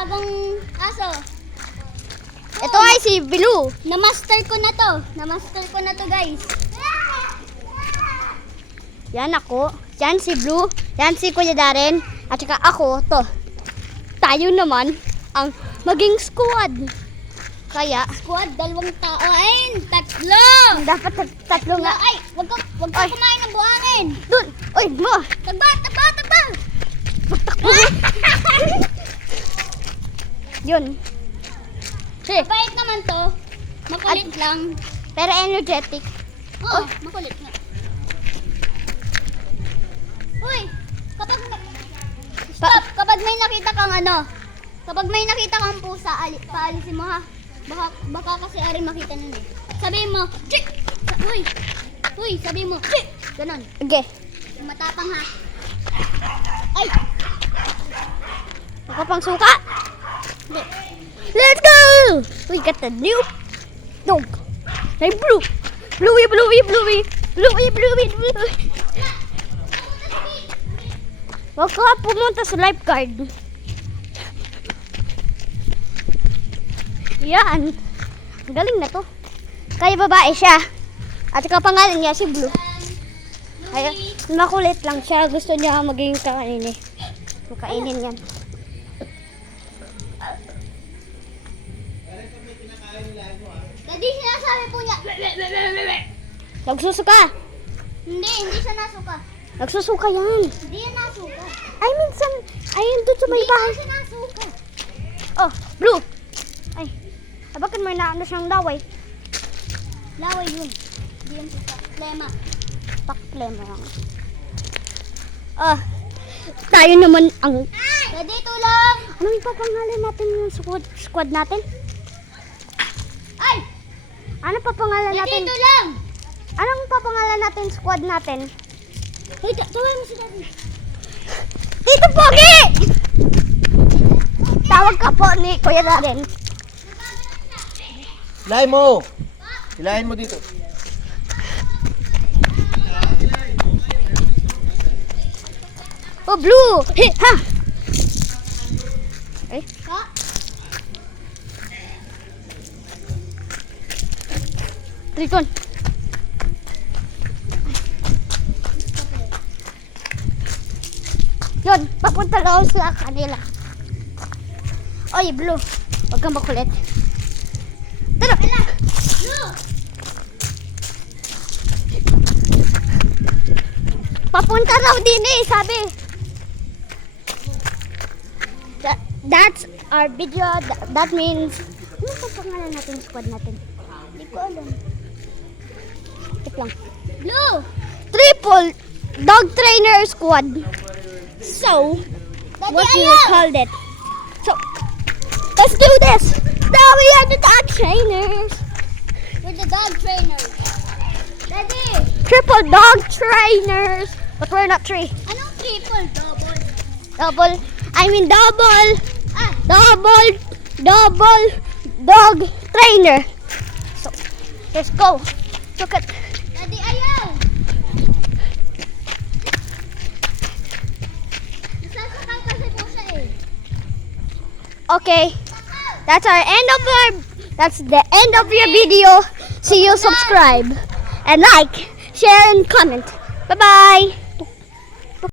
bagong aso. Ito ay si Blue. Na-master ko na to. Na-master ko na to, guys. Yan ako. Yan si Blue. Yan si Kuya Darren. At saka ako, to. Tayo naman ang maging squad. Kaya, Squad, 2 tao. Ay, 3. dapat tatlo nga. Ay, wag ka kumain ng buhangin. Dun! Uy, mo! Tagba, tagba, tagba. Yun. Hey, Bait naman to. Makulit lang. pero energetic. Oo, makulit nga. Uy, stop! Kapag may nakita kang kapag may nakita kang pusa, paalisin mo ha. Baka kasi ari makita nun eh. Sabihin mo, Chick! Uy! Uy, sabihin mo, Chick! Ganon. Okay. Matapang ha. Ay! Ako pang suka. Hindi. Let's go! We got the new dog. Hey, Blue! Bluey, Bluey, Bluey! Bluey, Bluey, Bluey! Huwag ka pumunta sa lifeguard. Yan. Ang galing na to. Kaya babae siya. At saka pangalan niya si Blue. Kaya makulit lang siya. Gusto niya maging kakainin. Makainin yan. Daddy, sinasabi po niya. Nagsusuka. Hindi siya nasuka. Nagsusuka yan. Hindi yan nasuka. Ay, minsan. Ayun doon sa may Hindi bahay. siya nasuka. Oh, Blue. Ay, bakit may naano siyang laway? Laway yun. Hindi yan suka. Lema. Paklema lang. Ah, tayo naman ang... Daddy, tulong! Anong ipapangalan natin yung squad natin? Ay! Ano papangalan Daddy, natin? tulong! Anong papangalan natin squad natin? Hoy, tawag mo si Daddy. Tito Pogi! Tawag ka po ni Kuya Darren. Hilahin mo! Hilahin mo dito. Oh, Blue! Hey, ha! Ay, Ha? Triton. Yun, papunta lang sa kanila. Oy, Blue. Huwag kang makulit. Tara! Blue! Papunta raw din eh, sabi. That's our video. That means, ano pa pangalan natin yung squad natin? Hindi ko alam. Tik lang. Blue! Triple Dog Trainer Squad. So, Daddy, what do you ayaw! call it? So, let's do this. Now we are the dog trainers. We're the dog trainers. Daddy! Triple dog trainers. But we're not three. Anong triple? Double? Double. I mean double. Ah! Double dog trainer. So, let's go. Look at. Daddy, ayaw! Nasasakal kasi po siya eh. Okay. That's the end of your video. See you, subscribe and like, share and comment. Bye-bye.